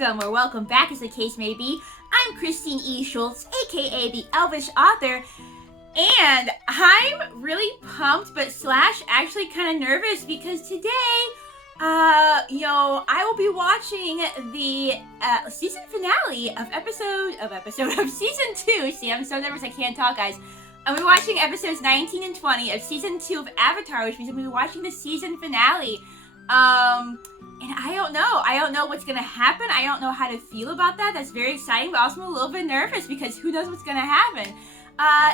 welcome, or welcome back as the case may be. I'm Christine E. Schulze, aka the Elvish Author, and I'm really pumped, but slash actually kind of nervous because today, I will be watching the season finale of season 2. See, I'm so nervous I can't talk, guys. I'm gonna be watching episodes 19 and 20 of season 2 of Avatar, which means I'm gonna be watching the season finale. And I don't know what's gonna happen. I don't know how to feel about that. That's very exciting, but also I'm a little bit nervous because who knows what's gonna happen.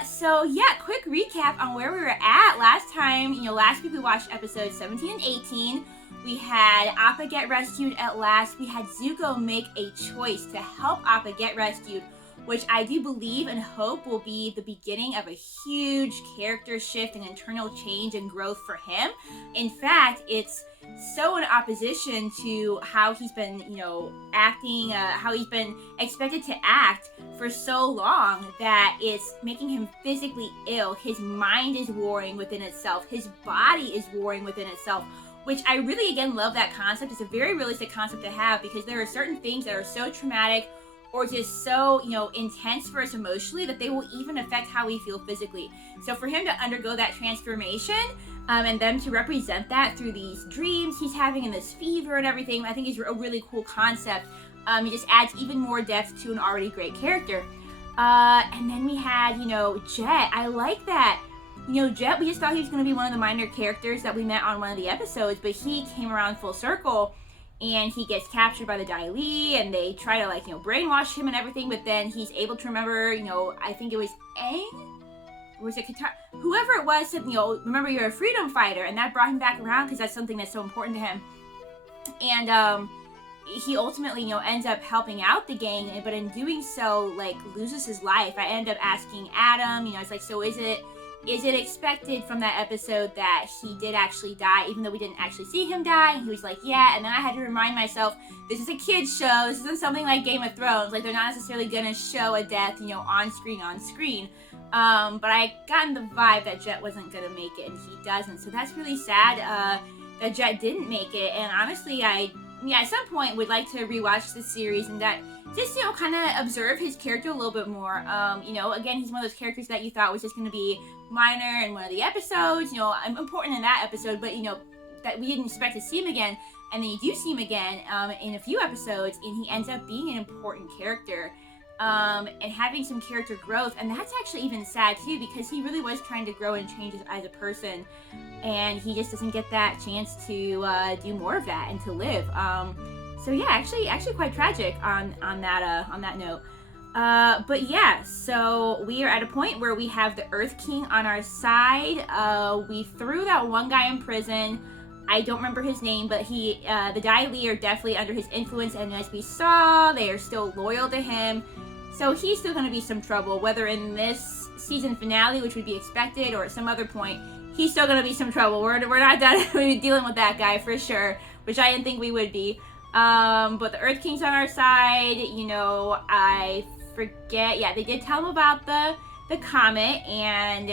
So yeah, quick recap on where we were at last time. Last week we watched episodes 17 and 18. We had Appa get rescued at last. We had Zuko make a choice to help Appa get rescued, which I do believe and hope will be the beginning of a huge character shift and internal change and growth for him. In fact, it's so in opposition to how he's been, acting, how he's been expected to act for so long that it's making him physically ill. His mind is warring within itself. His body is warring within itself, which I really, again, love that concept. It's a very realistic concept to have because there are certain things that are so traumatic or just so, intense for us emotionally that they will even affect how we feel physically. So for him to undergo that transformation, and them to represent that through these dreams he's having and this fever and everything, I think is a really cool concept. It just adds even more depth to an already great character. And then we had, Jet. I like that. Jet, we just thought he was going to be one of the minor characters that we met on one of the episodes, but he came around full circle. And he gets captured by the Dai Li, and they try to, brainwash him and everything, but then he's able to remember, I think it was Aang? Or was it Katara? Whoever it was said, remember you're a freedom fighter, and that brought him back around because that's something that's so important to him. And, he ultimately, ends up helping out the gang, but in doing so, loses his life. I end up asking Adam, it's like, so is it expected from that episode that he did actually die, even though we didn't actually see him die? And he was like, yeah. And then I had to remind myself, this is a kid's show. This isn't something like Game of Thrones. They're not necessarily gonna show a death, on screen. But I gotten the vibe that Jet wasn't gonna make it, and he doesn't. So that's really sad that Jet didn't make it. And honestly, I at some point would like to rewatch this series and that just, kind of observe his character a little bit more. Again, he's one of those characters that you thought was just going to be minor in one of the episodes, important in that episode, but, that we didn't expect to see him again. And then you do see him again in a few episodes, and he ends up being an important character and having some character growth. And that's actually even sad, too, because he really was trying to grow and change as a person. And he just doesn't get that chance to do more of that and to live. So yeah, actually quite tragic on that note. But yeah, so we are at a point where we have the Earth King on our side. We threw that one guy in prison. I don't remember his name, but the Dai Li are definitely under his influence, and as we saw, they are still loyal to him. So he's still going to be some trouble, whether in this season finale, which would be expected, or at some other point. He's still going to be some trouble. We're not done dealing with that guy for sure, which I didn't think we would be. But the Earth King's on our side. I forget. Yeah, they did tell him about the comet and,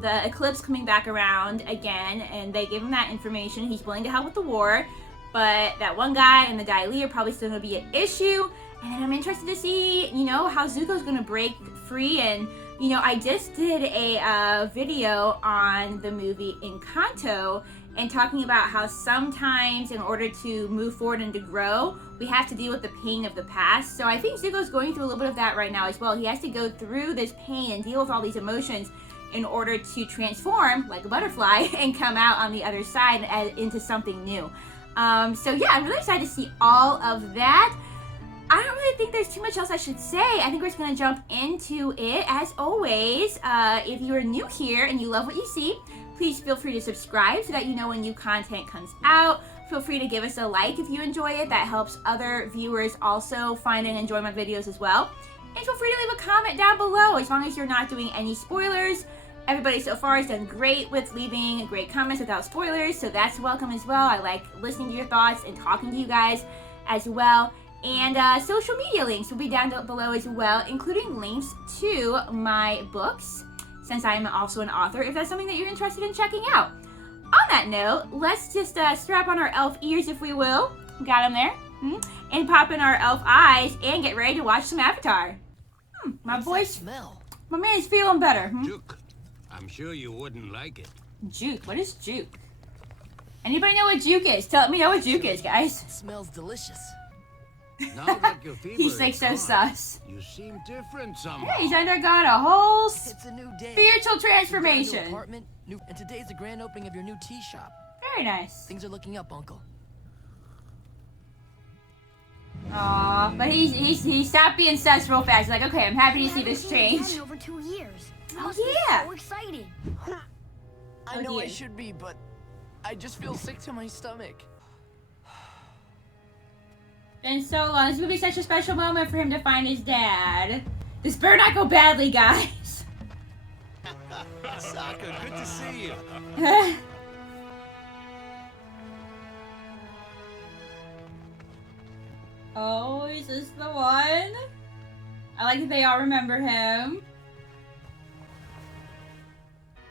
the eclipse coming back around again, and they gave him that information. He's willing to help with the war, but that one guy and the Dai Li are probably still going to be an issue. And then I'm interested to see, how Zuko's going to break free. And, I just did a video on the movie Encanto and talking about how sometimes in order to move forward and to grow, we have to deal with the pain of the past. So I think Zuko's going through a little bit of that right now as well. He has to go through this pain and deal with all these emotions in order to transform like a butterfly and come out on the other side into something new. So yeah, I'm really excited to see all of that. I don't really think there's too much else I should say. I think we're just going to jump into it. As always, if you are new here and you love what you see, please feel free to subscribe so that you know when new content comes out. Feel free to give us a like if you enjoy it. That helps other viewers also find and enjoy my videos as well. And feel free to leave a comment down below as long as you're not doing any spoilers. Everybody so far has done great with leaving great comments without spoilers, so that's welcome as well. I like listening to your thoughts and talking to you guys as well. And social media links will be down below as well, including links to my books, since I'm also an author, if that's something that you're interested in checking out. On that note, let's just strap on our elf ears, if we will. Got them there? And pop in our elf eyes and get ready to watch some Avatar. My voice, my man's feeling better. Juke. I'm sure you wouldn't like it. Juke, what is juke? Anybody know what juke is? Tell me what juke is, guys. It smells delicious. Now that your fever He's like is so gone, sus. You seem different somehow. Yeah, he's undergone a whole It's a new day. spiritual New transformation. apartment, and today's the grand opening of your new tea shop. Very nice. Things are looking up, Uncle. Aw, but he stopped being sus real fast. He's like, okay, I'm happy to see this change. In over 2 years. You Oh, must be yeah. so excited. I Oh, know I dear. should be, but I just feel sick to my stomach. Been so long. This will be such a special moment for him to find his dad. This better not go badly, guys. Sokka, good to see you. Oh, is this the one? I like that they all remember him.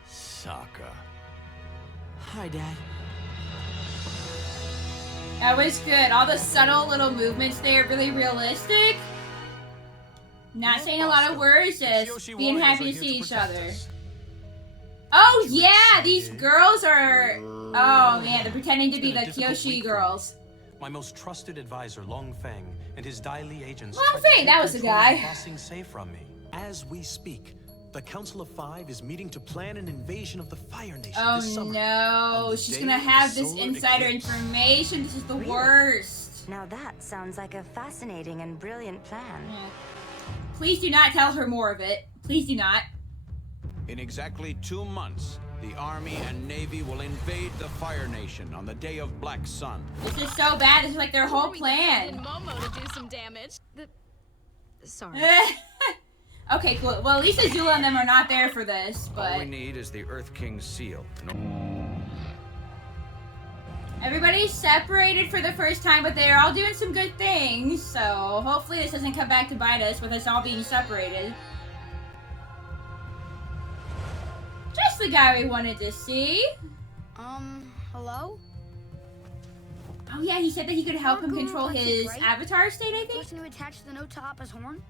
Sokka. Hi, Dad. That was good. All the subtle little movements there, really realistic. Not saying a lot of words, just being happy to see each other. Oh yeah, these girls are. Oh man, they're pretending to be the Kyoshi girls. My most trusted advisor, Long Feng, and his Dai Li agents Long tried to Feng, take that was the control of guy. Ba Sing Se from me. As we speak, the Council of Five is meeting to plan an invasion of the Fire Nation Oh this summer. no, On the she's day gonna of the have this solar insider eclipse. information. This is the worst. Now that sounds like a fascinating and brilliant plan. Please do not tell her more of it. Please do not. In exactly 2 months, the Army and Navy will invade the Fire Nation on the day of Black Sun. This is so bad. This is like their whole plan. Momo to do some damage. Sorry. Okay, cool. Well, at least AZULA and them are not there for this, All we but need is the Earth King's seal. everybody's separated for the first time, but they're all doing some good things, so hopefully this doesn't come back to bite us with us all being separated. Just the guy we wanted to see. Hello? Oh yeah, he said that he could help him You're control Guru his Patrick, right? avatar state, I The think? person who attached the note to Appa's horn?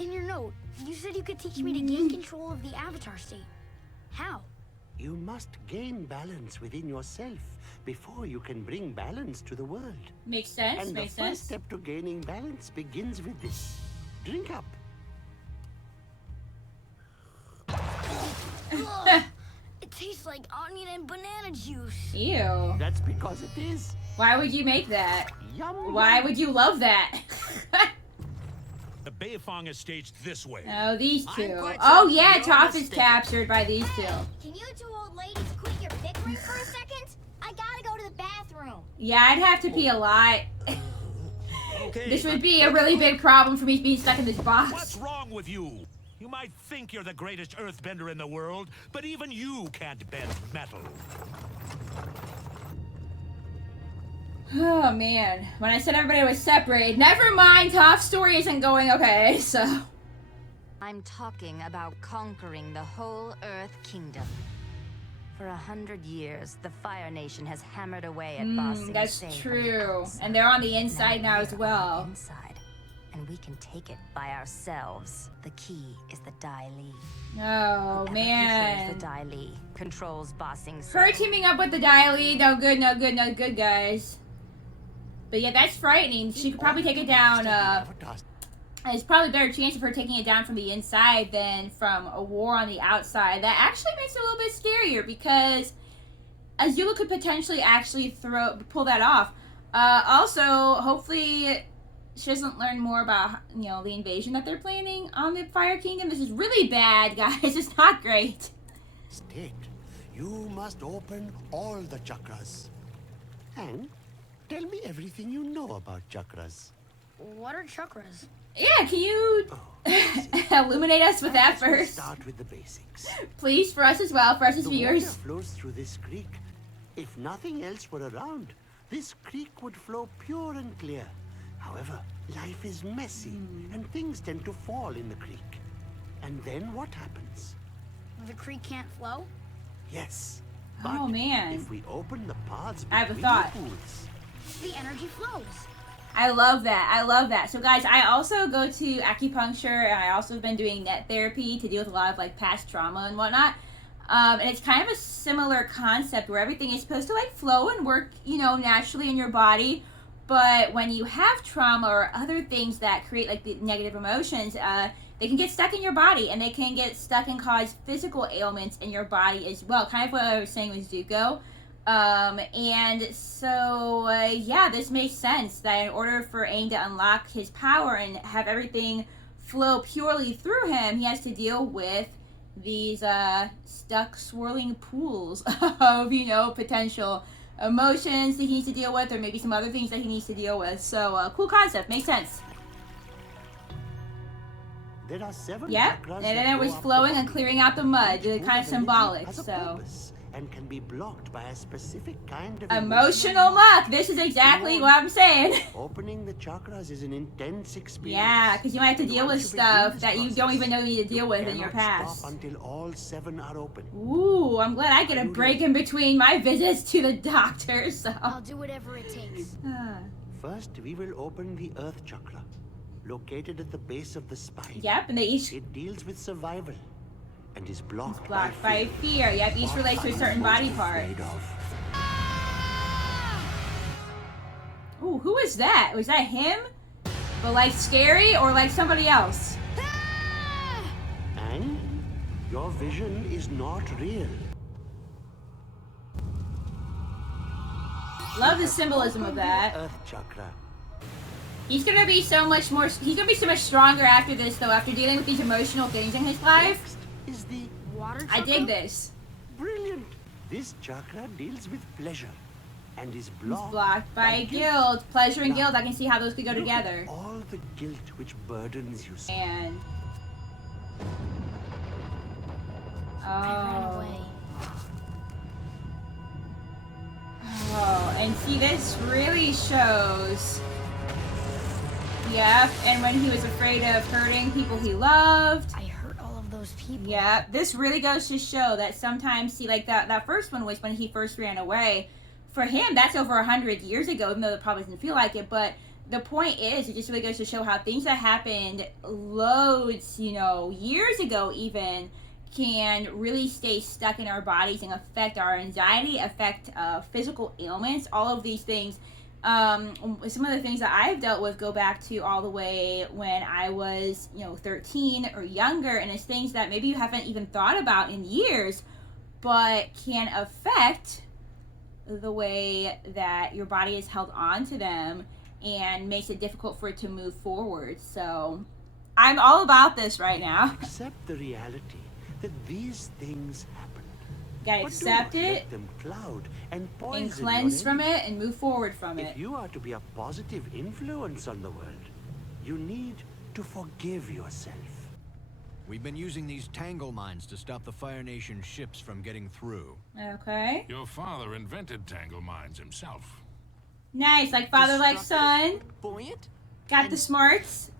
In your note, you said you could teach me to gain control of the avatar state. How? You must gain balance within yourself before you can bring balance to the world. Makes sense, And the makes first sense. step to gaining balance begins with this. Drink up. Ugh, it tastes like onion and banana juice. Ew. That's because it is. Why would you make that? Yum. Why would you love that? The Beifong is staged this way. Oh, these two. quite Oh certain yeah, you're Toph is mistaken. captured by these two. Can you two old ladies quit your bickering for a second? I gotta go to the bathroom. Yeah, I'd have to pee a lot. Okay, This would but be a really big problem for me being stuck in this what's box. wrong with you? You might think you're the greatest earthbender in the world, but even you can't bend metal. Oh man, when I said everybody was separated, never mind, Toph's story isn't going okay, so. I'm talking about conquering the whole Earth Kingdom. For 100 years, the Fire Nation has hammered away at Ba Sing That's Se from the true. council. And they're on the inside now we as are on well. the inside, and we can take it by ourselves. The key is the Dai Li. Oh Whoever man. controls the Dai Li controls Ba Sing Se. Her teaming up with the Dai Li, no good, no good, no good, guys. But yeah, that's frightening. She could probably take it down, there's probably a better chance of her taking it down from the inside than from a war on the outside. That actually makes it a little bit scarier because AZULA could potentially actually pull that off. Also, hopefully she doesn't learn more about, you know, the invasion that they're planning on the Fire Kingdom. This is really bad, guys. It's not great. State, you must open all the chakras. And tell me everything you know about chakras. What are chakras? Yeah, can you illuminate us with that Let's we'll first? start with the basics. Please, for us as well, for us as The viewers. water flows through this creek. If nothing else were around, this creek would flow pure and clear. However, life is messy, and things tend to fall in the creek. And then what happens? The creek can't flow? Yes. Oh, but man. if we open the paths I have a between thought. the pools, The energy flows. I love that. I love that. So guys, I also go to acupuncture, and I also have been doing net therapy to deal with a lot of like past trauma and whatnot. And it's kind of a similar concept where everything is supposed to like flow and work, you know, naturally in your body. But when you have trauma or other things that create like the negative emotions, they can get stuck in your body, and they can get stuck and cause physical ailments in your body as well. Kind of what I was saying with Zuko. And so, yeah, this makes sense that in order for Aang to unlock his power and have everything flow purely through him, he has to deal with these stuck swirling pools of, you know, potential emotions that he needs to deal with, or maybe some other things that he needs to deal with. So, cool concept. Makes sense. There are 7 Yep, chakras and then that it was go up flowing the and body. clearing out the mud. Each Kind of movement symbolic, has a so. purpose and can be blocked by a specific kind of Emotional muck. This is exactly what I'm saying. Opening the chakras is an intense experience. Yeah, because you might have to And deal with once you begin stuff this that you process, don't even know you need to deal with in your cannot past. stop until all 7 are open. Ooh, I'm glad I get a break in between my visits to the doctor, so. I'll do whatever it takes. First, we will open the Earth Chakra, located at the base of the spine. Yep, and they each It deals with survival and is blocked, blocked by fear. Yep, each relates to a certain body part. Ooh, who is that? Was that him? But like scary or like somebody else? And your vision is not real. Love the symbolism of that. Earth Chakra. He's gonna be so much more. He's gonna be so much stronger after this, though. After dealing with these emotional things in his life. Next is the Water I chakra? dig this. Brilliant. This chakra deals with pleasure and is blocked, Blocked by guilt, pleasure and guilt. I can see how those could go Look at together. all the guilt which burdens you. And I ran oh, away. oh, and see, this really shows. Yep, and when he was afraid of hurting people he loved. I hurt all of those people. Yeah, this really goes to show that sometimes, see, like that first one was when he first ran away. For him, that's over 100 years ago, even though it probably doesn't feel like it. But the point is, it just really goes to show how things that happened loads, you know, years ago even, can really stay stuck in our bodies and affect our anxiety, affect physical ailments, all of these things. Some of the things that I've dealt with go back to all the way when I was, you know, 13 or younger, and it's things that maybe you haven't even thought about in years, but can affect the way that your body is held on to them and makes it difficult for it to move forward. So I'm all about this right now. Accept the reality that these things happen. Gotta But accept do not it let them cloud and poison and your cleanse from energy. it and move forward from If it. you are to be a positive influence on the world, you need to forgive yourself. We've been using these tangle mines to stop the Fire Nation ships from getting through. Okay. Your father invented tangle mines himself. Nice, like father, like son. Buoyant? Got the smarts.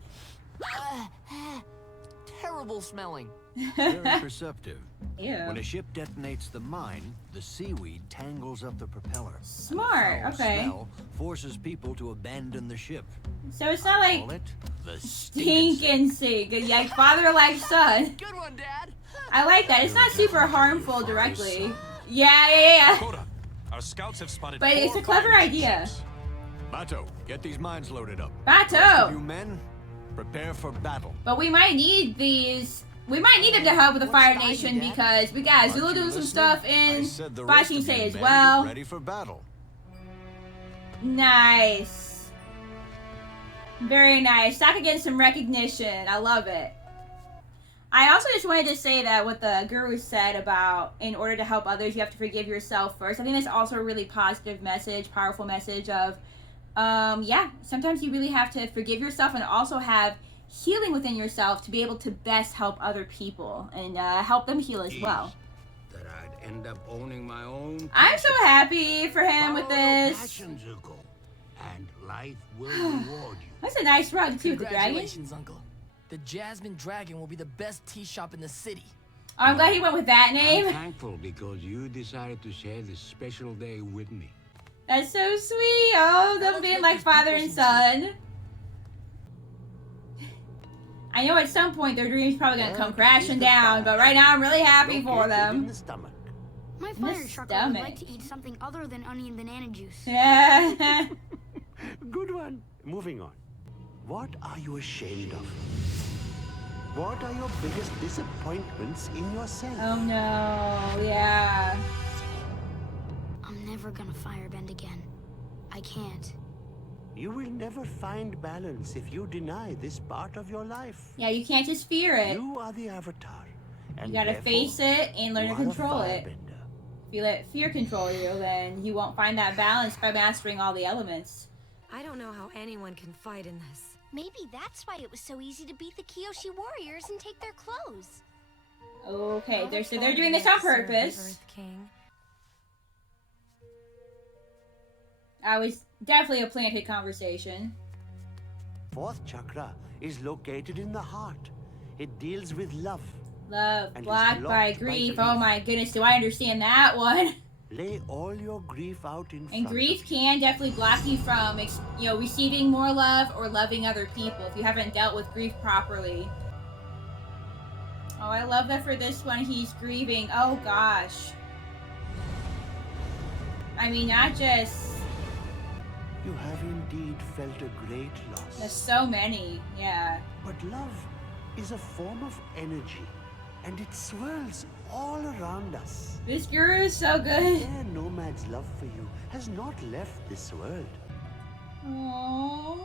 Terrible smelling. Very perceptive. Ew. When a ship detonates the mine, the seaweed tangles up the propeller. And the Smart, foul okay. smell forces people to abandon the ship. So it's not Call like it the stink and sink. Yeah, like father, like son. Good one, Dad. I like that. It's not super harmful directly. Yeah. Dakota, our scouts have spotted But it's 4 a clever Fire Nation idea. ships. Bato, get these mines loaded up. Rest of you Bato. men, prepare for battle. But we might need these. We might need them to help with the Fire Nation because we got Aren't AZULA you doing some listening? stuff I in said the rest of you Bashin as men well. get ready for battle. Nice. Very nice. Sokka getting some recognition. I love it. I also just wanted to say that what the guru said about in order to help others, you have to forgive yourself first. I think that's also a really positive message, powerful message of, yeah, sometimes you really have to forgive yourself and also have healing within yourself to be able to best help other people and help them heal as well. That I'd end up owning my own. I'm so happy for him with Follow your this. passion, Zuko, and life will reward you. That's a nice rug too with the dragon. Congratulations, Uncle. The Jasmine Dragon will be the best tea shop in the city. Oh, I'm glad he went with that I'm name. thankful because you decided to share this special day with me. That's so sweet. Oh, them being like father and son. I know at some point their dream's probably gonna come crashing down, but right now I'm really happy for them. My In the fire chakra would like stomach. to eat something other than onion banana juice. Yeah. Good one. Moving on. What are you ashamed of? What are your biggest disappointments in yourself? Oh no. Yeah. I'm never gonna firebend again. I can't. You will never find balance if you deny this part of your life. Yeah, you can't just fear it. You are the avatar. And You gotta therefore, face it and learn to you are a control it. firebender. If you let fear control you, then you won't find that balance by mastering all the elements. I don't know how anyone can fight in this. Maybe that's why it was so easy to beat the Kyoshi warriors and take their clothes. Okay, they're doing this on purpose. Earth King. I was definitely a planted conversation. Fourth chakra is located in the heart. It deals with love. Love, And is blocked by blocked by grief. grief. Oh my goodness, do I understand that one? Lay all your grief out in And front grief of you. can definitely block you from, receiving more love or loving other people if you haven't dealt with grief properly. Oh, I love that for this one he's grieving. Oh gosh. I mean, not just... You have indeed felt a great There's loss. so many, yeah. But love is a form of energy, and it swirls all around us. This guru is so good. Their nomad's love for you has not left this world. Aww.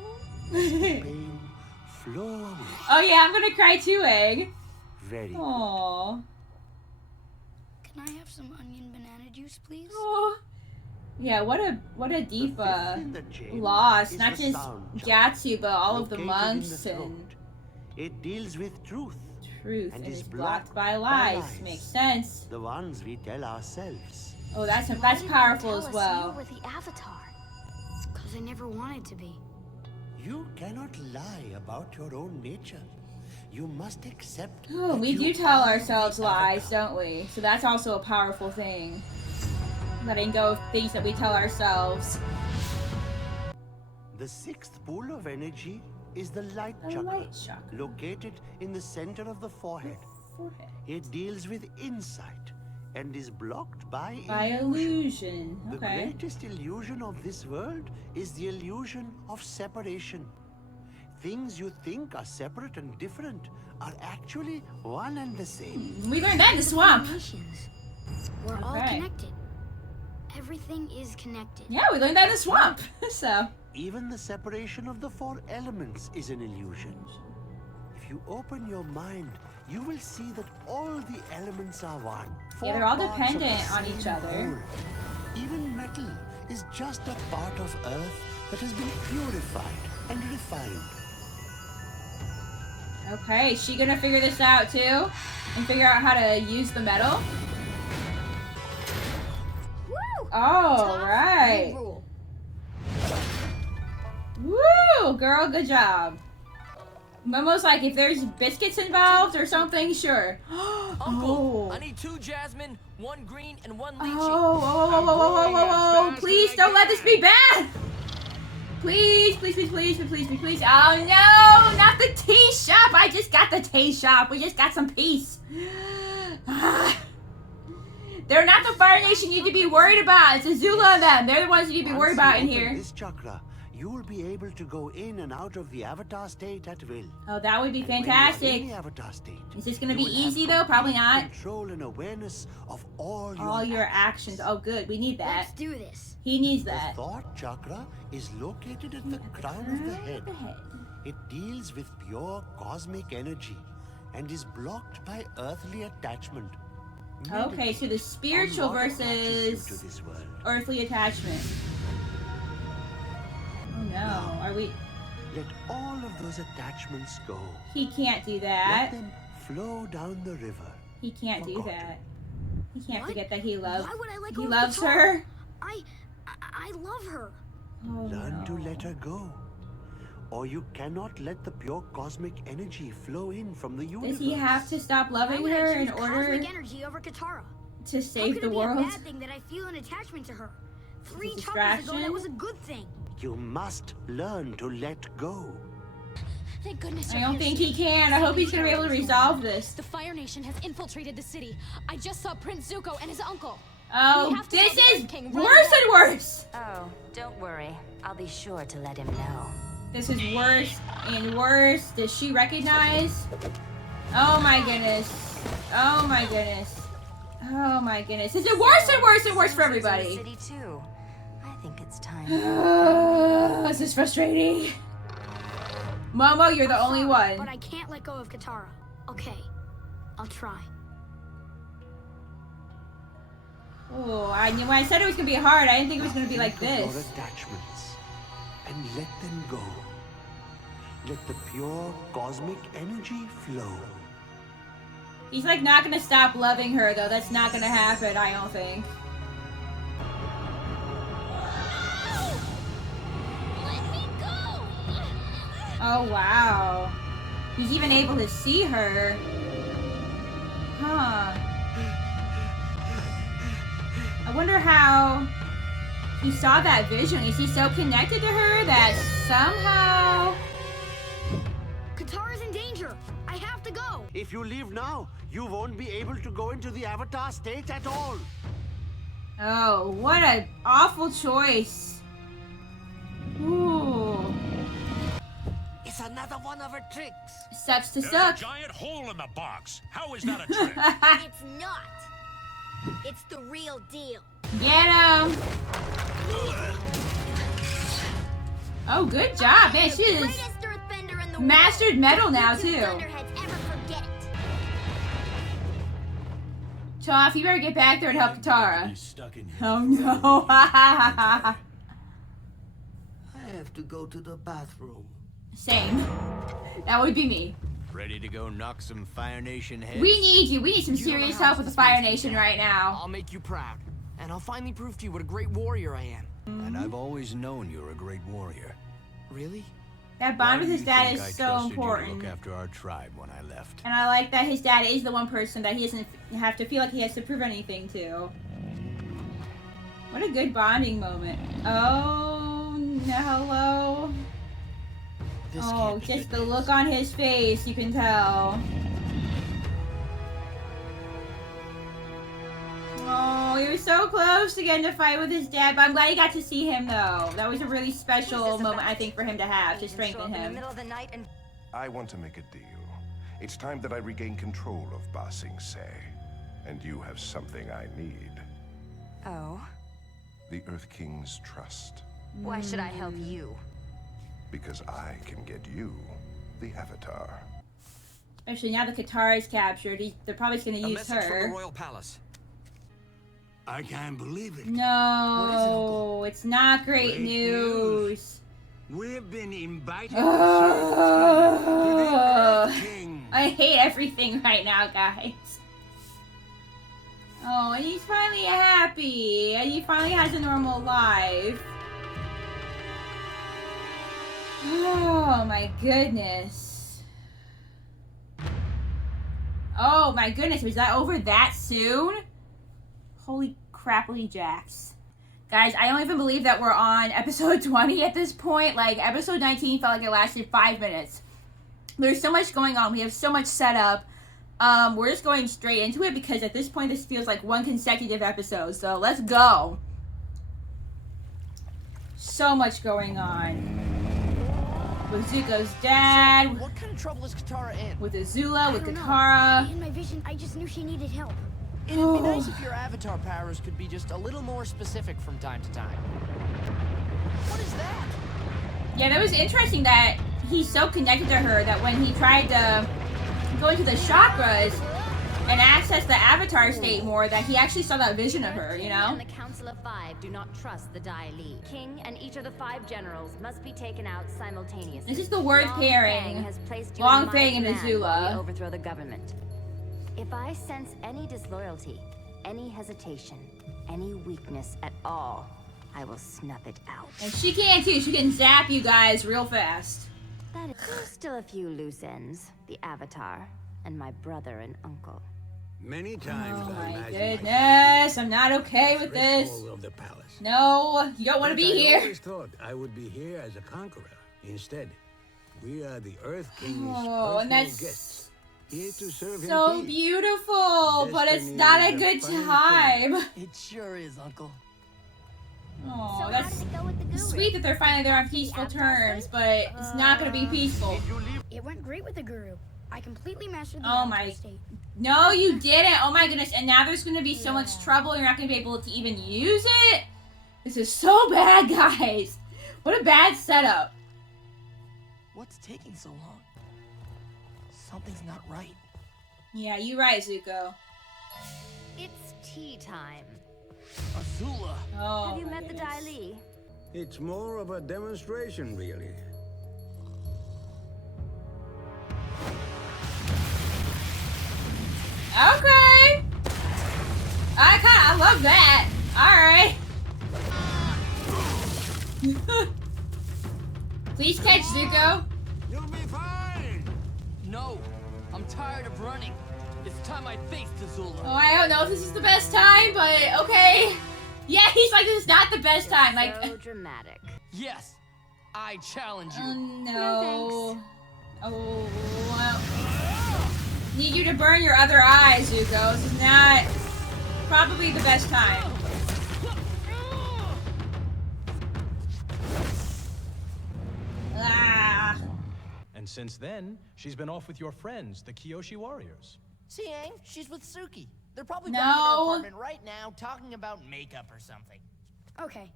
Pain flow away. Oh yeah, I'm gonna cry too, Egg. Very good. Aww. Can I have some onion banana juice, please? Aw. Yeah, what a deep The fifth in the chain loss. is Not the just sound Jatsu, but all of the located in monks the and throat. It deals with truth, truth and and is is blocked by by lies. lies. Makes sense. the ones we tell ourselves. Oh, that's Why didn't you powerful tell as us well. You were the avatar. Because I never wanted to be. You cannot lie about your own nature. You must accept. Oh, that we you do tell are ourselves the lies, avatar. don't we? So that's also a powerful thing. Letting go of things that we tell ourselves. The sixth pool of energy is the light The chakra, light chakra. located in the center of the forehead. Forehead. It deals with insight and is blocked by illusion. Illusion. The Okay. greatest illusion of this world is the illusion of separation. Things you think are separate and different are actually one and the same. We learned that in the swamp. Nations. We're all Okay. connected. Everything is connected. Yeah, we learned that in the swamp. So. Even the separation of the four elements is an illusion. If you open your mind, you will see that all the elements are one. Yeah, they're all Four parts of the dependent on same each other. whole. Even metal is just a part of Earth that has been purified and refined. Okay, is she gonna figure this out too? And figure out how to use the metal? Woo! Oh, Toph, right. you rule. Woo! Girl, good job. Momo's like, if there's biscuits involved or something, sure. Uncle, Oh. I need 2 jasmine, 1 green, and 1 Oh, lychee. whoa, whoa, whoa, whoa, whoa, whoa, whoa, please don't let this be bad! Please, please, please, please, please, please, please, please. Oh no, not the tea shop! I just got the tea shop. We just got some peace. They're not the Fire Nation you need to be worried about. It's AZULA and them. They're the ones you need to be worried Once you about in open here. This chakra, you will be able to go in and out of the avatar state at will. Oh, that would be And when you are fantastic. in the avatar state, Is this gonna you be will have easy though? Probably complete not. Control and awareness of all Your actions. Oh, good. We need that. Let's do this. He needs The that. thought chakra is located at the crown of the head. It deals with pure cosmic energy and is blocked by earthly attachment. Okay, so the spiritual on what attaches you to versus this world. earthly attachment. Oh no, are we... Let all of those attachments go. He can't do Let that. them flow down the river. He can't do Forgotten. that. He can't What? forget that he loves... Why would I let go He of loves Katara? her. I love her. Oh Learn to no. let her go. Or you cannot let the pure cosmic energy flow in from the universe. Does he have to stop Why loving would her I in choose order cosmic energy over Katara? to How save could the it be world? a bad thing that I feel an attachment to her? 3 chakras ago, Distraction? that was a good thing. You must learn to let go. Thank goodness I you're don't here, think Steve. he can. I hope he's gonna be able to resolve this. The Fire Nation has infiltrated the city. I just saw Prince Zuko and his uncle. We Oh, have to this tell the is Earth King right worse away. and worse. Oh, don't worry. I'll be sure to let him know. This is worse and worse. Does she recognize? Oh my goodness. Oh my goodness. Oh my goodness. This is worse and worse and worse for everybody. City too. I think it's time. This is frustrating. Momo, you're the only But one. I can't let go of Katara. Okay, I'll try. Oh, when I said it was gonna be hard, I didn't think it was gonna be like Think of this. your attachments and let them go. Let the pure cosmic energy flow. He's like not gonna stop loving her though. That's not gonna happen, I don't think. Let me go! Oh wow. He's even able to see her. Huh. I wonder how he saw that vision. Is he so connected to her that somehow... Katara's in danger. I have to go. If you leave now, you won't be able to go into the Avatar state at all. Oh, what an awful choice. Ooh. It's another one of her tricks. Sucks to There's suck. a giant hole in the box. How is that a trick? It's not. It's the real deal. Get him! Oh, good job, man. She is Greatest earthbender in the mastered metal now, world. You too. thunderheads ever forget it. Toph, you better get back there and help Katara. Stuck in here. Oh, no. I have to go to the bathroom. Same. That would be me. Ready to go knock some Fire Nation heads? We need you. We need some You don't know serious how help with the this Fire makes me Nation feel. right now. I'll make you proud. And I'll finally prove to you what a great warrior I am. And I've always known you're a great warrior. Really? That Why bond do with his you dad think is I so trusted you to important. look after our tribe when I left. And I like that his dad is the one person that he doesn't have to feel like he has to prove anything to. What a good bonding moment. Oh, no, hello. This Oh, can't be just good the news. look on his face, you can tell. Oh, he was so close to getting to fight with his dad, but I'm glad he got to see him, though. That was a really special moment, I think, for him to have, to strengthen In the him. middle of the night and I want to make a deal. It's time that I regain control of Ba Sing Se. And you have something I need. oh, The Earth King's trust. why should I help you? Because I can get you the Avatar. Especially now that Katara is captured, they're probably going to A use message from the her. royal palace. I can't believe it. No, it's not great Great news. We've been invited to the Earth King. I hate everything right now, guys. Oh, and he's finally happy, and he finally has a normal life. Oh my goodness. Oh my goodness, was that over that soon? Holy crappily jacks. Guys, I don't even believe that we're on episode 20 at this point. Like, episode 19 felt like it lasted 5 minutes. There's so much going on. We have so much set up. We're just going straight into it because at this point this feels like one consecutive episode. So let's go. So much going on. With Zuko's dad, What kind of trouble is Katara in? with AZULA, with I don't know. Katara. In my vision, I just knew she needed help. It'd be nice if your avatar powers could be just a little more specific from time to time. What is that? Yeah, that was interesting that he's so connected to her that when he tried to go into the chakras and access the avatar state more, that he actually saw that vision of her, you know? And the Council of Five do not trust the Dai Li. King and each of the 5 generals must be taken out simultaneously. This is the word Long pairing. Fang has placed you Long in my Fang and command while AZULA. we overthrow the government. If I sense any disloyalty, any hesitation, any weakness at all, I will snuff it out. And she can too. She can zap you guys real fast. That is, there's still a few loose ends. The Avatar and my brother and uncle. Many times Oh I my imagine goodness, I'm not okay with this. threshold of the palace. No, you don't want to But be I here. always thought I would be here as a conqueror. Instead, we are the Earth King's Oh, and personal that's guests, here to serve so him peace. beautiful, but it's Destiny not is a a good funny time. It sure is, Uncle. Oh, So that's how did it go with the guru? sweet that they're finally there on peaceful terms, but it's not gonna be peaceful. It went great with the guru. I completely mastered the Oh Avatar my- state. No, you didn't. Oh my goodness. And now there's gonna be so much trouble. You're not gonna be able to even use it. This is so bad, guys. What a bad setup. What's taking so long? Something's not right. Yeah, you're right, Zuko. It's tea time. Azula. Oh, Have you my met the goodness. Dai Li? It's more of a demonstration, really. Okay. I love that. All right. Please catch Zuko. You'll be fine. No, I'm tired of running. It's time I faced Azula. Oh, I don't know if this is the best time, but okay. Yeah, he's like, this is not the best time. Like, So dramatic. Yes, I challenge you. oh no. No, Oh, well. Need you to burn your other eye, Zuko. This is not probably the best time. Ah. And since then, she's been off with your friends, the Kyoshi warriors. See, Aang, she's with Suki. They're probably No. back in her apartment right now talking about makeup or something. Okay,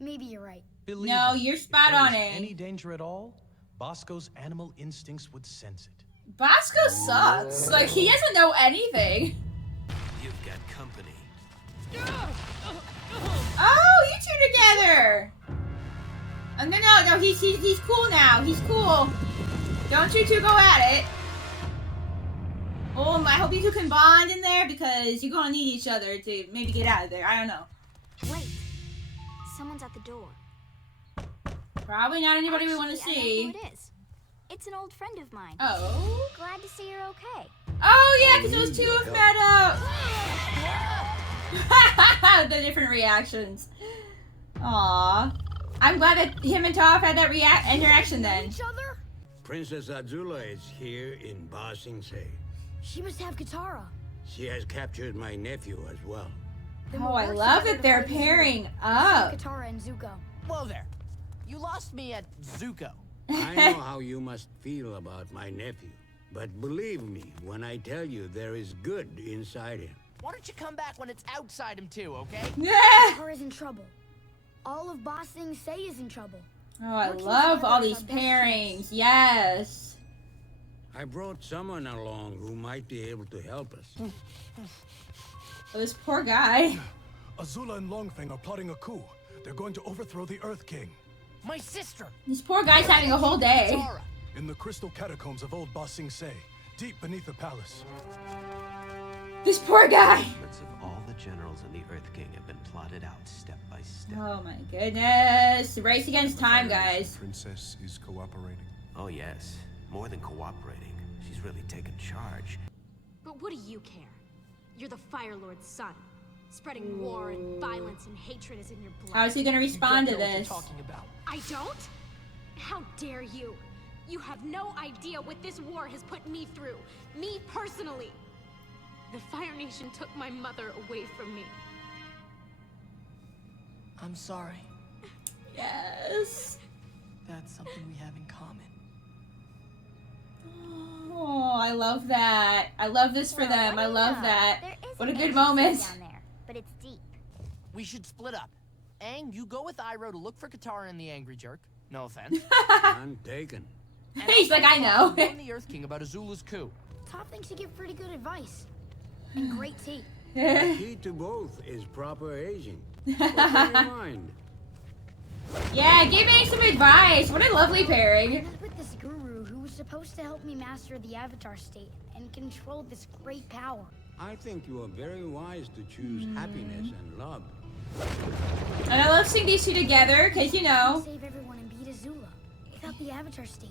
maybe you're right. Believe No, me, you're if spot there on, was Aang. any danger at all, Bosco's animal instincts would sense it. Bosco sucks. Like, he doesn't know anything. You've got company. Oh, you two together. Oh, no, he's cool now. He's cool. Don't you two go at it. Oh, I hope you two can bond in there because you're gonna need each other to maybe get out of there. I don't know. Wait. Someone's at the door. Probably not anybody we want to Actually, I know see. who it is. It's an old friend of mine. Oh. Glad to see you're okay. Oh, yeah, because those two have met up. The different reactions. Aw. I'm glad that him and Toph had that interaction then. Each other? Princess AZULA is here in Ba Sing Se. She must have Katara. She has captured my nephew as well. Then Oh, we'll I work love together that they're to fight Azula. pairing up. Save Katara and Zuko. Whoa there. You lost me at Zuko. I know how you must feel about my nephew. But believe me when I tell you there is good inside him. Why don't you come back when it's outside him too, okay? Yeah. Katara's in trouble. All of Ba Sing Se is in trouble. Oh, I Working love all together these is our best pairings. Yes. I brought someone along who might be able to help us. Oh, this poor guy. Azula and Longfeng are plotting a coup. They're going to overthrow the Earth King. My sister. This poor guy's having a whole day. Katara. In the crystal catacombs of old Ba Sing Se, deep beneath the palace. This poor guy. Secrets of all the generals and the Earth King have been plotted out step by step. Oh my goodness. Race against time, guys. Princess is cooperating. Oh yes, more than cooperating. She's really taken charge. But what do you care? You're the Fire Lord's son. Spreading war and violence and hatred is in your blood. How is he gonna respond to You don't know what this? you're talking about. I don't? How dare you? You have no idea what this war has put me through. Me personally. The Fire Nation took my mother away from me. I'm sorry. Yes. That's something we have in common. Oh, I love that. I love this for them. I love that. There is What a an good entrance moment. down there, but it's deep. We should split up. Aang, you go with Iroh to look for Katara and the Angry Jerk. No offense. I'm taken. And He's I'll like, I know. warn the Earth King about Azula's coup. Toph thinks you give pretty good advice. And great tea. The key to both is proper aging. What's on your mind? Yeah, give me some advice. What a lovely I pairing. met with this guru who was supposed to help me master the Avatar state and control this great power. I think you are very wise to choose happiness and love. And I love seeing these two together, because, you know, Save everyone and beat Azula. Without the Avatar state,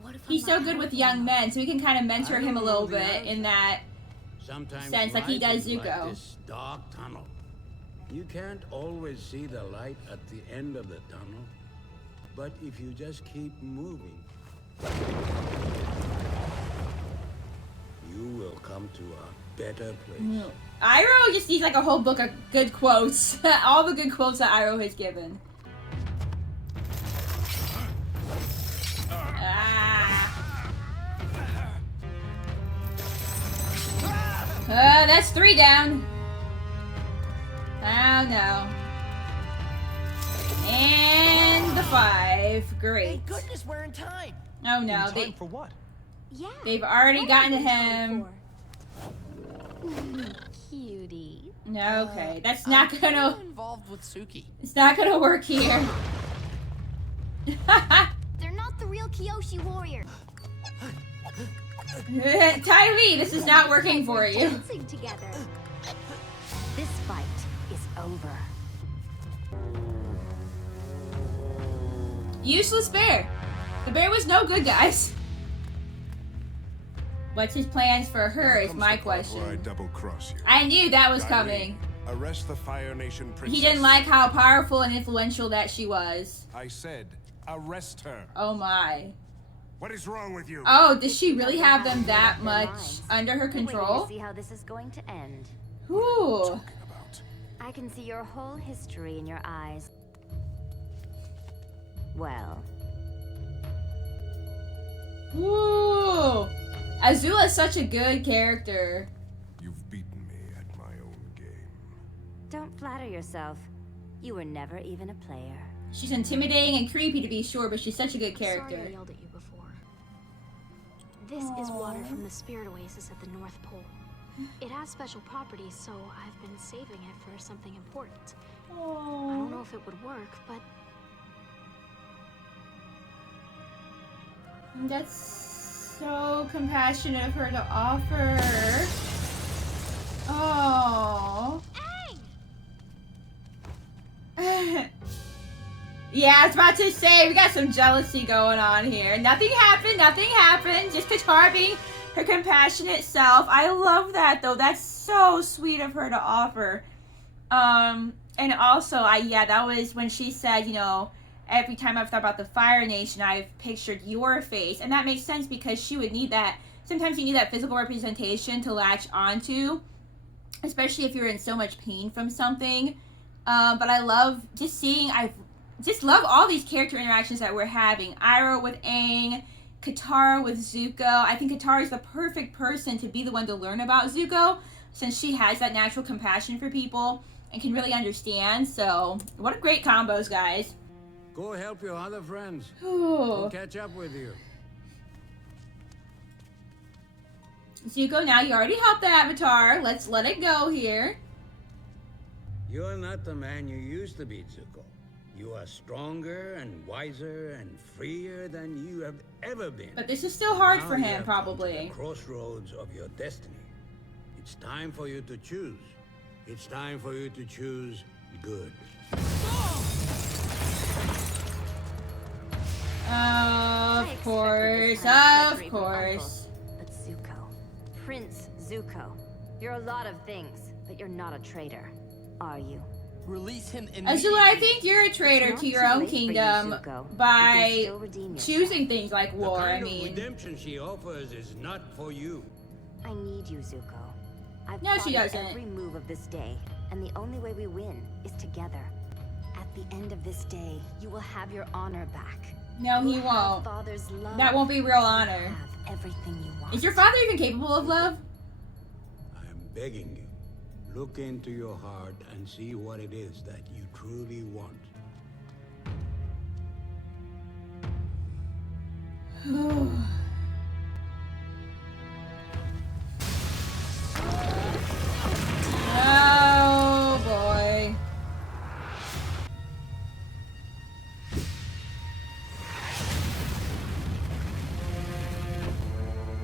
what if he's I'm so not good with powerful young enough? men, so we can kind of mentor I him a don't little know the bit in answer. that Sometimes sense like he does life is Zuko. like this dark tunnel. You can't always see the light at the end of the tunnel, but if you just keep moving, you will come to a better place. Iroh just needs like a whole book of good quotes. All the good quotes that Iroh has given. That's 3 down. Oh no. And the 5. Great. Thank goodness we're in time. Oh no. In time for what? Yeah. They've already gotten to him. Cutie. No, okay. That's not gonna... involved with Suki. It's not gonna work here. They're not the real Kyoshi warrior. Tyree, this is not working for you. Dancing together. This fight is over. Useless bear. The bear was no good, guys. What's his plans for her is my question. Where I double-cross you. I knew that was Riley, coming. Arrest the Fire Nation princess. He didn't like how powerful and influential that she was. I said, arrest her. Oh my. What is wrong with you? Oh, does she really have them that much under her Wait till control? you see how this is going to end. Ooh. I can see your whole history in your eyes. Well. Ooh. Azula is such a good character. You've beaten me at my own game. Don't flatter yourself. You were never even a player. She's intimidating and creepy to be sure, but she's such a good character. Sorry I yelled at you before. This is water from the spirit oasis at the North Pole. It has special properties, so I've been saving it for something important. I don't know if it would work, but... That's so compassionate of her to offer. Oh. Yeah, I was about to say, we got some jealousy going on here. Nothing happened. Just Katara being her compassionate self. I love that, though. That's so sweet of her to offer. And also, that was when she said, you know, every time I've thought about the Fire Nation, I've pictured your face. And that makes sense because she would need that. Sometimes you need that physical representation to latch onto, especially if you're in so much pain from something. But I love just seeing, I just love all these character interactions that we're having. Iroh with Aang, Katara with Zuko. I think Katara is the perfect person to be the one to learn about Zuko, since she has that natural compassion for people and can really understand. So, what a great combos, guys. Go help your other friends. Ooh. We'll catch up with you. Zuko, now you already helped the Avatar. Let's let it go here. You're not the man you used to be, Zuko. You are stronger and wiser and freer than you have ever been. But this is still hard Now for you him, have come to probably. the crossroads of your destiny. It's time for you to choose. It's time for you to choose good. Of course. But Zuko. Prince Zuko. You're a lot of things, but you're not a traitor, are you? Release him Azula, I think you're a traitor to your own kingdom by choosing things like war. The I kind of mean, redemption she offers is not for you. I need you, Zuko. I've No, she plotted doesn't. every move of this day, and the only way we win is together. At the end of this day, you will have your honor back. no, he You will have won't. Father's love. That won't be real honor. Have everything you want. Is your father even capable of love? I am begging you. Look into your heart and see what it is that you truly want. Oh boy.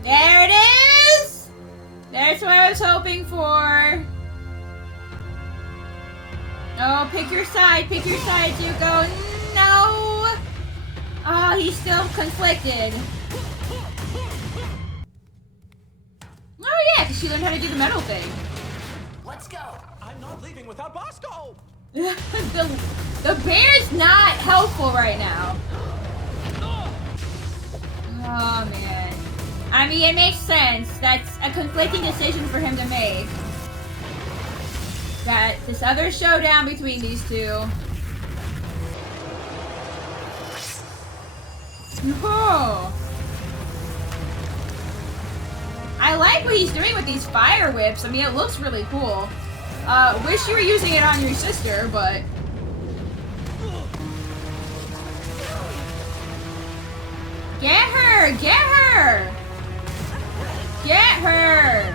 There it is! That's what I was hoping for. Oh, pick your side, Zuko. No! Oh, he's still conflicted. Oh yeah, 'cause she learned how to do the metal thing. Let's go. I'm not leaving without Bosco. the bear's not helpful right now. Oh man. I mean, it makes sense. That's a conflicting decision for him to make. That this other showdown between these two. Oh. I like what he's doing with these fire whips. I mean, it looks really cool. Wish you were using it on your sister, but... Get her! Get her! Get her!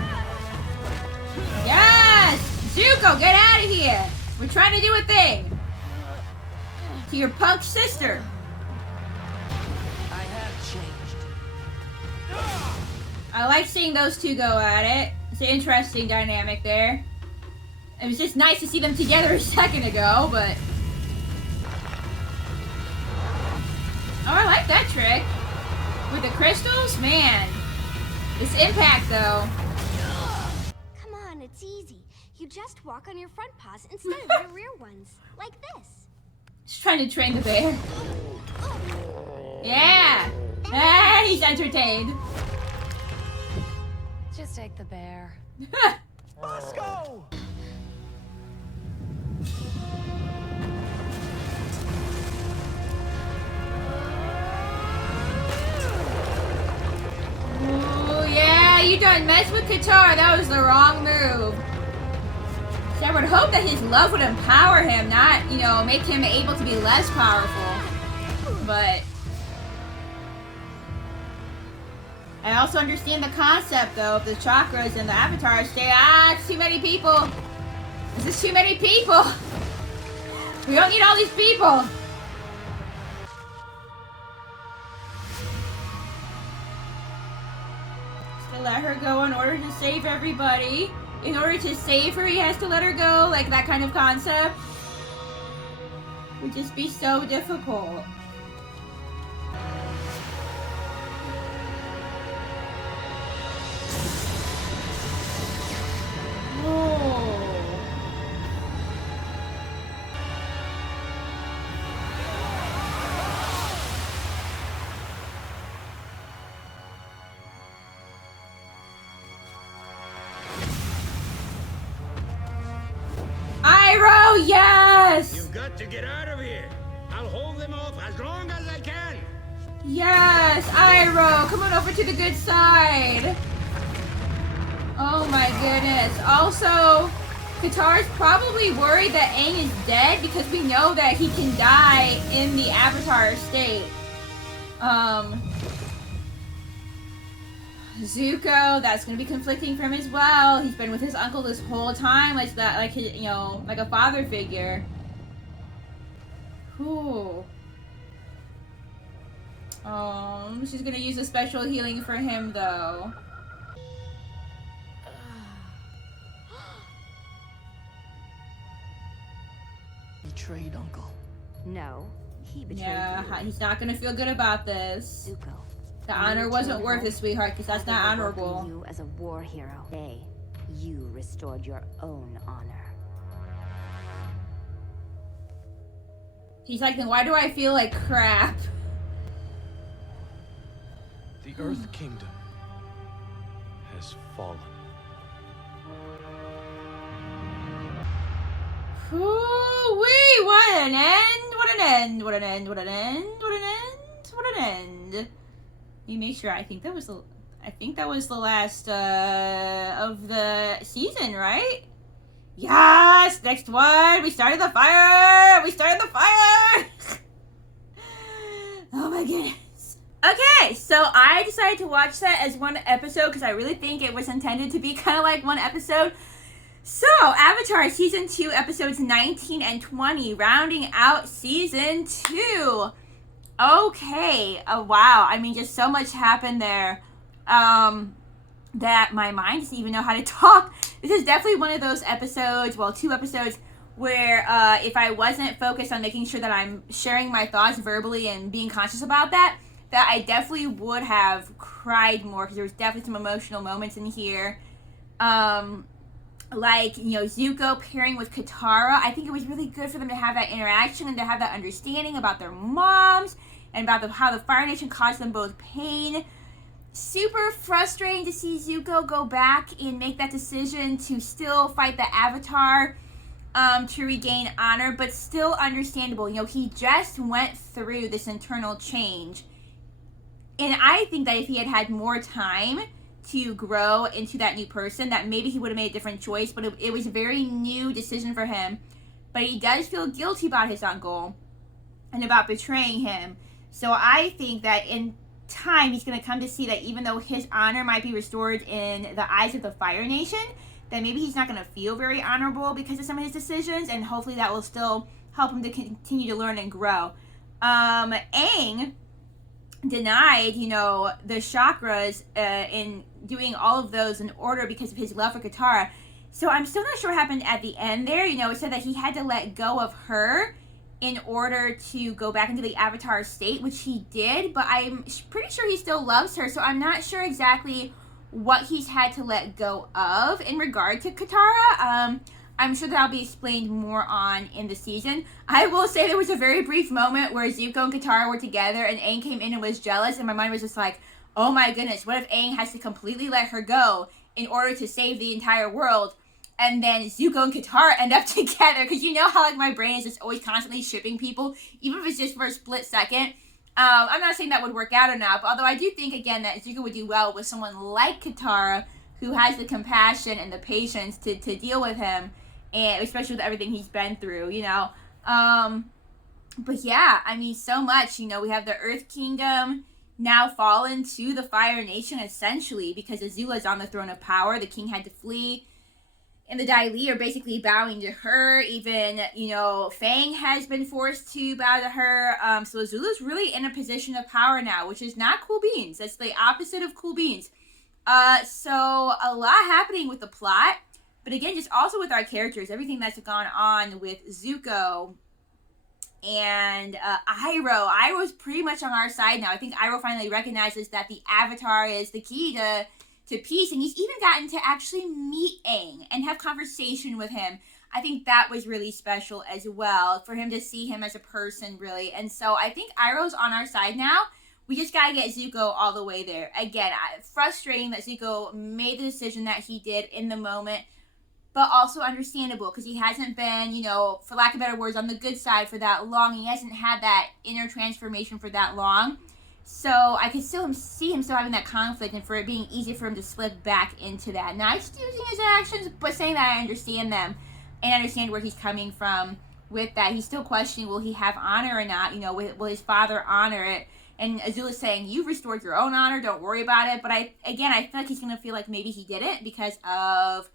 Yes! Zuko, get out of here! We're trying to do a thing! To your punk sister! I have changed. I like seeing those two go at it. It's an interesting dynamic there. It was just nice to see them together a second ago, but... Oh, I like that trick. With the crystals? Man. This impact, though. Come on, it's easy. You just walk on your front paws instead of your rear ones. Like this. Just trying to train the bear. Yeah! Ah, he's entertained. Just take the bear. Let's go! Ooh, yeah, you done messed with Katara. That was the wrong move. So I would hope that his love would empower him, not, you know, make him able to be less powerful. But... I also understand the concept, though, of the chakras and the avatar state. Ah, it's too many people. This is too many people. We don't need all these people. Just to let her go in order to save everybody. In order to save her, he has to let her go. Like that kind of concept would just be so difficult. Iroh, yes! You've got to get out of here. I'll hold them off as long as I can. Yes, Iroh, come on over to the good side. Oh my goodness. Also, Katara's probably worried that Aang is dead because we know that he can die in the Avatar state. Zuko, that's gonna be conflicting for him as well. He's been with his uncle this whole time, like his, you know, like a father figure. Ooh. She's gonna use a special healing for him though. Betrayed uncle. No, he betrayed Yeah, you. he's not gonna feel good about this. Zuko. The honor wasn't worth it, sweetheart, because that's not honorable. You as a war hero. Today, you restored your own honor. He's like, then why do I feel like crap? The Earth Kingdom has fallen. Ooh-wee, what an end! What an end! What an end! What an end! What an end! What an end! Let me make sure. I think that was the last of the season, right? Yes! Next one! We started the fire! We started the fire! Oh my goodness. Okay, so I decided to watch that as one episode because I really think it was intended to be kind of like one episode. So, Avatar Season 2, Episodes 19 and 20, rounding out Season 2. Okay, wow, I mean, just so much happened there, that my mind doesn't even know how to talk. This is definitely one of those episodes, well, 2 episodes, where, if I wasn't focused on making sure that I'm sharing my thoughts verbally and being conscious about that I definitely would have cried more, because there was definitely some emotional moments in here. Like, Zuko pairing with Katara. I think it was really good for them to have that interaction and to have that understanding about their moms and about how the Fire Nation caused them both pain. Super frustrating to see Zuko go back and make that decision to still fight the Avatar to regain honor, but still understandable. He just went through this internal change. And I think that if he had had more time to grow into that new person, that maybe he would have made a different choice, but it was a very new decision for him. But he does feel guilty about his uncle and about betraying him. So I think that in time he's going to come to see that even though his honor might be restored in the eyes of the Fire Nation, that maybe he's not going to feel very honorable because of some of his decisions, and hopefully that will still help him to continue to learn and grow. Aang denied, the chakras in doing all of those in order because of his love for Katara. So I'm still not sure what happened at the end there. It said that he had to let go of her in order to go back into the Avatar state, which he did, but I'm pretty sure he still loves her, so I'm not sure exactly what he's had to let go of in regard to Katara. I'm sure that'll be explained more on in the season. I will say there was a very brief moment where Zuko and Katara were together and Aang came in and was jealous, and my mind was just like, oh my goodness, what if Aang has to completely let her go in order to save the entire world? And then Zuko and Katara end up together, because you know how my brain is just always constantly shipping people, even if it's just for a split second. I'm not saying that would work out or not, but although I do think, again, that Zuko would do well with someone like Katara, who has the compassion and the patience to deal with him, and especially with everything he's been through, But yeah, so much, we have the Earth Kingdom now fallen to the Fire Nation, essentially, because AZULA is on the throne of power. The king had to flee, and the Dai Li are basically bowing to her. Even, Fang has been forced to bow to her. So AZULA's really in a position of power now, which is not cool beans. That's the opposite of cool beans. So a lot happening with the plot. But again, just also with our characters, everything that's gone on with Zuko and Iroh. Iroh's pretty much on our side now. I think Iroh finally recognizes that the Avatar is the key to peace, and he's even gotten to actually meet Aang and have conversation with him. I think that was really special as well, for him to see him as a person, really. And so I think Iroh's on our side now. We just gotta get Zuko all the way there. Again, frustrating that Zuko made the decision that he did in the moment, but also understandable, because he hasn't been, for lack of better words, on the good side for that long. He hasn't had that inner transformation for that long. So I could still see him still having that conflict, and for it being easy for him to slip back into that. Not excusing his actions, but saying that I understand them and understand where he's coming from with that. He's still questioning, will he have honor or not? Will his father honor it? And Azula's saying, you've restored your own honor, don't worry about it. But I feel like he's going to feel like maybe he didn't because of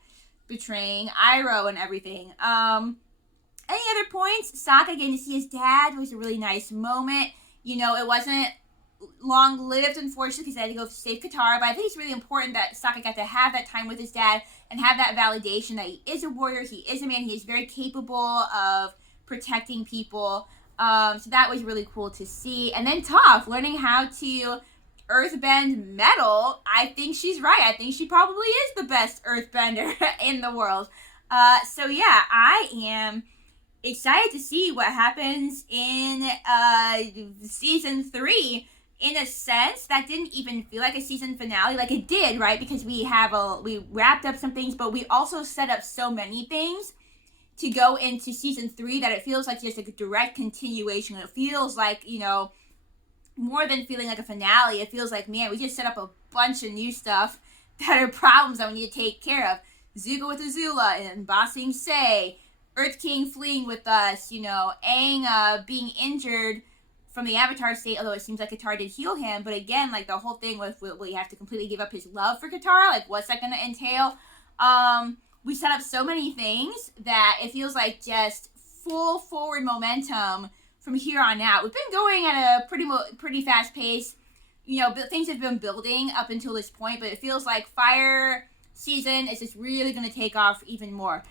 betraying Iroh and everything. Any other points? Sokka getting to see his dad was a really nice moment. It wasn't long-lived, unfortunately, because he had to go save Katara, but I think it's really important that Sokka got to have that time with his dad and have that validation that he is a warrior, he is a man, he is very capable of protecting people. So that was really cool to see. And then Toph learning how to earthbend metal. I think she's right. I think she probably is the best earthbender in the world. So yeah, I am excited to see what happens in season 3. In a sense, that didn't even feel like a season finale. Like it did, right? Because we wrapped up some things, but we also set up so many things to go into season 3 that it feels like just a direct continuation. It feels like, more than feeling like a finale, it feels like, man, we just set up a bunch of new stuff that are problems that we need to take care of. Zuko with AZULA and Ba Sing Se, Earth King fleeing with us, Aang being injured from the Avatar state, although it seems like Katara did heal him. But again, like the whole thing with will he have to completely give up his love for Katara? Like, what's that going to entail? We set up so many things that it feels like just full forward momentum from here on out. We've been going at a pretty fast pace. Things have been building up until this point, but it feels like Fire season is just really going to take off even more.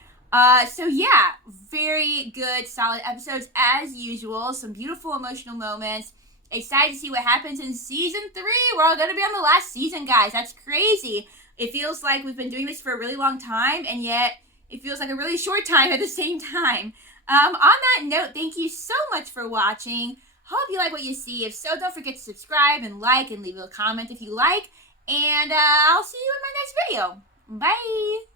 So yeah, very good, solid episodes as usual. Some beautiful emotional moments. Excited to see what happens in season 3. We're all going to be on the last season, guys. That's crazy. It feels like we've been doing this for a really long time, and yet it feels like a really short time at the same time. On that note, thank you so much for watching. Hope you like what you see. If so, don't forget to subscribe and like and leave a comment if you like. And I'll see you in my next video. Bye!